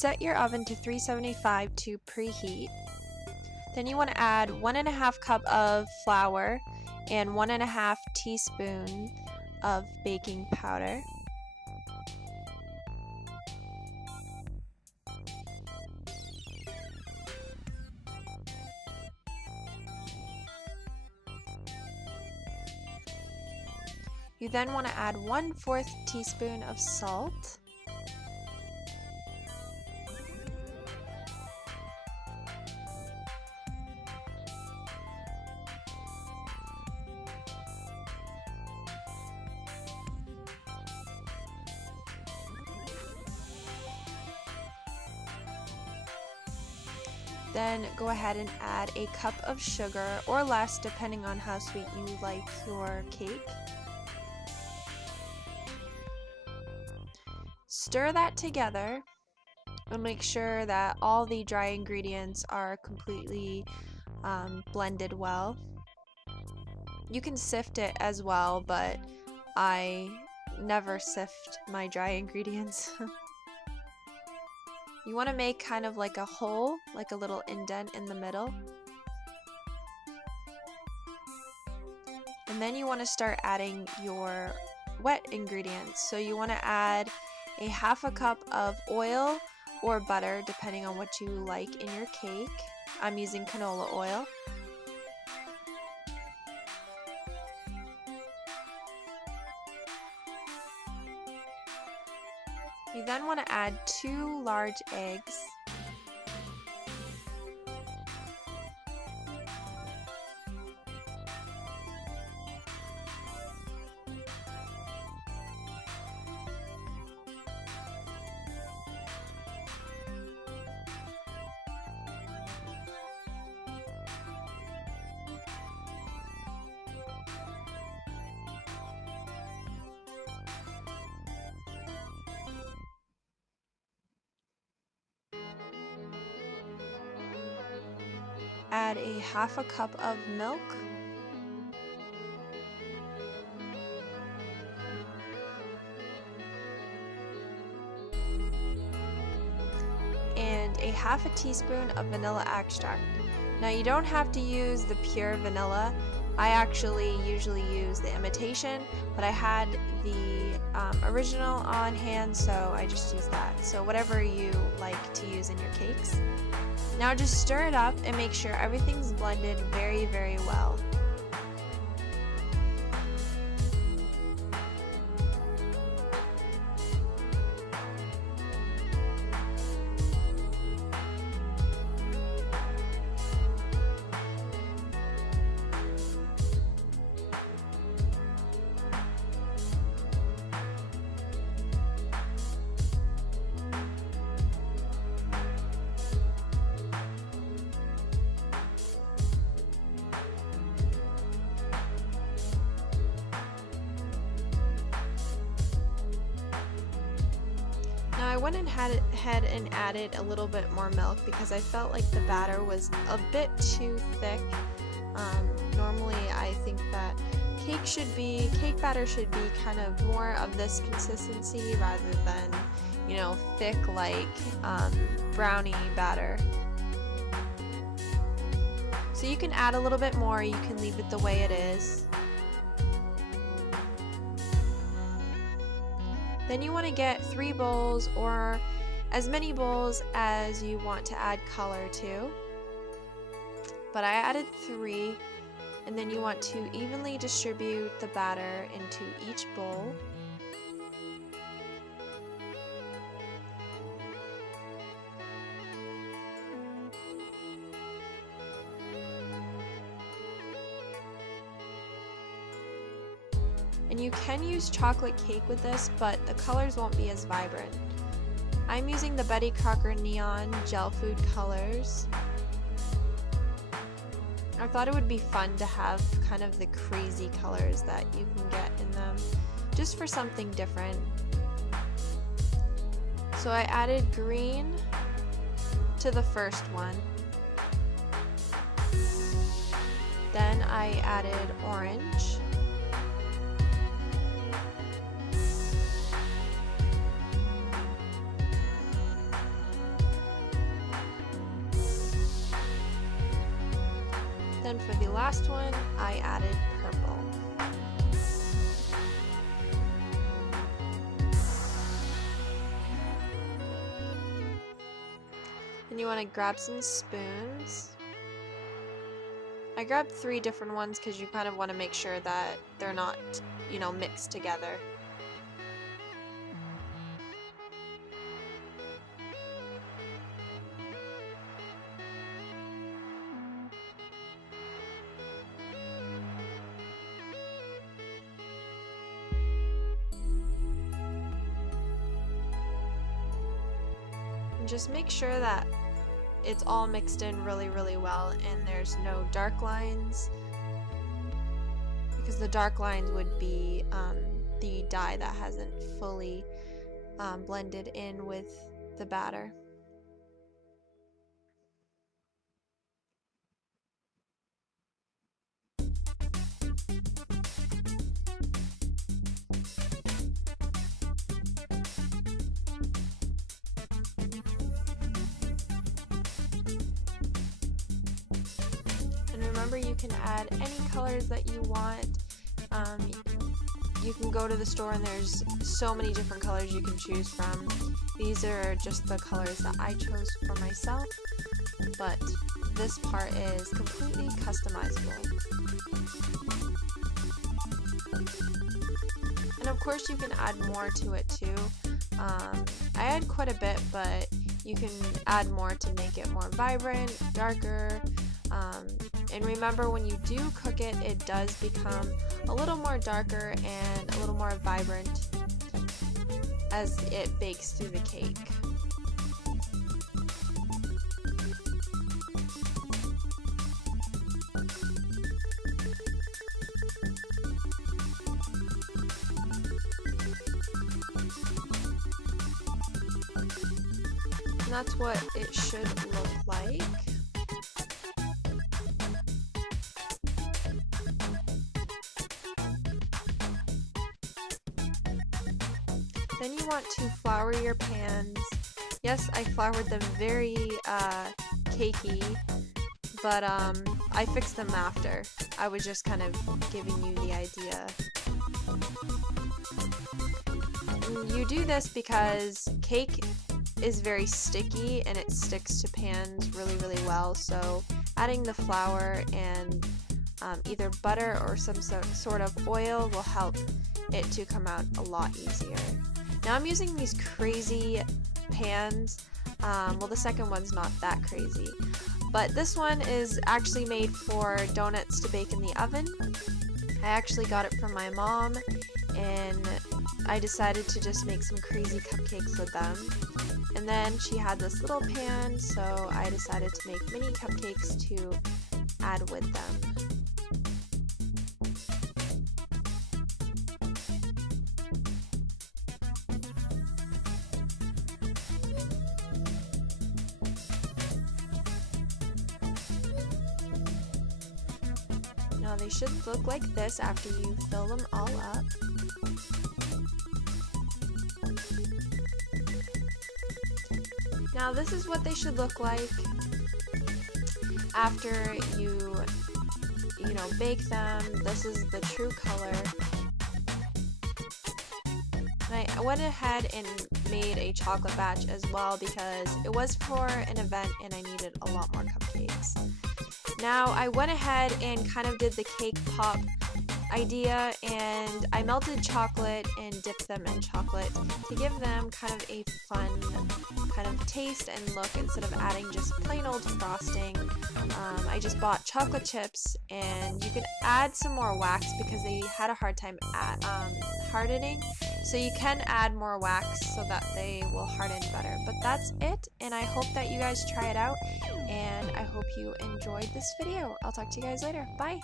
set your oven to 375 to preheat. Then you want to add 1.5 cup of flour and 1.5 teaspoon of baking powder. You then want to add 1/4 teaspoon of salt. Then go ahead and add a cup of sugar or less depending on how sweet you like your cake. Stir that together and make sure that all the dry ingredients are completely blended well. You can sift it as well, but I never sift my dry ingredients. You want to make kind of like a hole, like a little indent in the middle. And then you want to start adding your wet ingredients. So you want to add a 1/2 cup of oil or butter depending on what you like in your cake. I'm using canola oil. You then want to add 2 large eggs. Add a 1/2 cup of milk. And a 1/2 teaspoon of vanilla extract. Now you don't have to use the pure vanilla. I actually usually use the imitation, but I had the original on hand, so I just used that. So whatever you like to use in your cakes. Now just stir it up and make sure everything's blended very, very well. I went ahead and added a little bit more milk because I felt like the batter was a bit too thick. Normally I think that cake batter should be kind of more of this consistency rather than, you know, thick like brownie batter. So you can add a little bit more, you can leave it the way it is. Then you want to get 3 bowls or as many bowls as you want to add color to. But I added 3, and then you want to evenly distribute the batter into each bowl. And you can use chocolate cake with this, but the colors won't be as vibrant. I'm using the Betty Crocker Neon Gel Food colors. I thought it would be fun to have kind of the crazy colors that you can get in them, just for something different. So I added green to the first one. Then I added orange. last one, I added purple. Then you want to grab some spoons. I grabbed 3 different ones because you kind of want to make sure that they're not, you know, mixed together. And just make sure that it's all mixed in really well and there's no dark lines, because the dark lines would be the dye that hasn't fully blended in with the batter. Remember, you can add any colors that you want. You can go to the store and there's so many different colors you can choose from. These are just the colors that I chose for myself, but this part is completely customizable. And of course you can add more to it too. I add quite a bit, but you can add more to make it more vibrant, darker. And remember, when you do cook it, it does become a little more darker and a little more vibrant as it bakes through the cake. And that's what it should look like. Then you want to flour your pans. Yes, I floured them very cakey, but I fixed them after. I was just kind of giving you the idea. And you do this because cake is very sticky and it sticks to pans really well, so adding the flour and either butter or some sort of oil will help it to come out a lot easier. Now I'm using these crazy pans. Well, the second one's not that crazy, but this one is actually made for donuts to bake in the oven. I actually got it from my mom, and I decided to just make some crazy cupcakes with them. And then she had this little pan, so I decided to make mini cupcakes to add with them. Now they should look like this after you fill them all up. Now this is what they should look like after you bake them. This is the true color. And I went ahead and made a chocolate batch as well because it was for an event and I needed a lot more cupcakes. Now I went ahead and kind of did the cake pop idea, and I melted chocolate and dipped them in chocolate to give them kind of a fun kind of taste and look instead of adding just plain old frosting. I just bought chocolate chips, and you can add some more wax because they had a hard time hardening, so you can add more wax so that they will harden better. But that's it, and I hope that you guys try it out, and I hope you enjoyed this video. I'll talk to you guys later. Bye!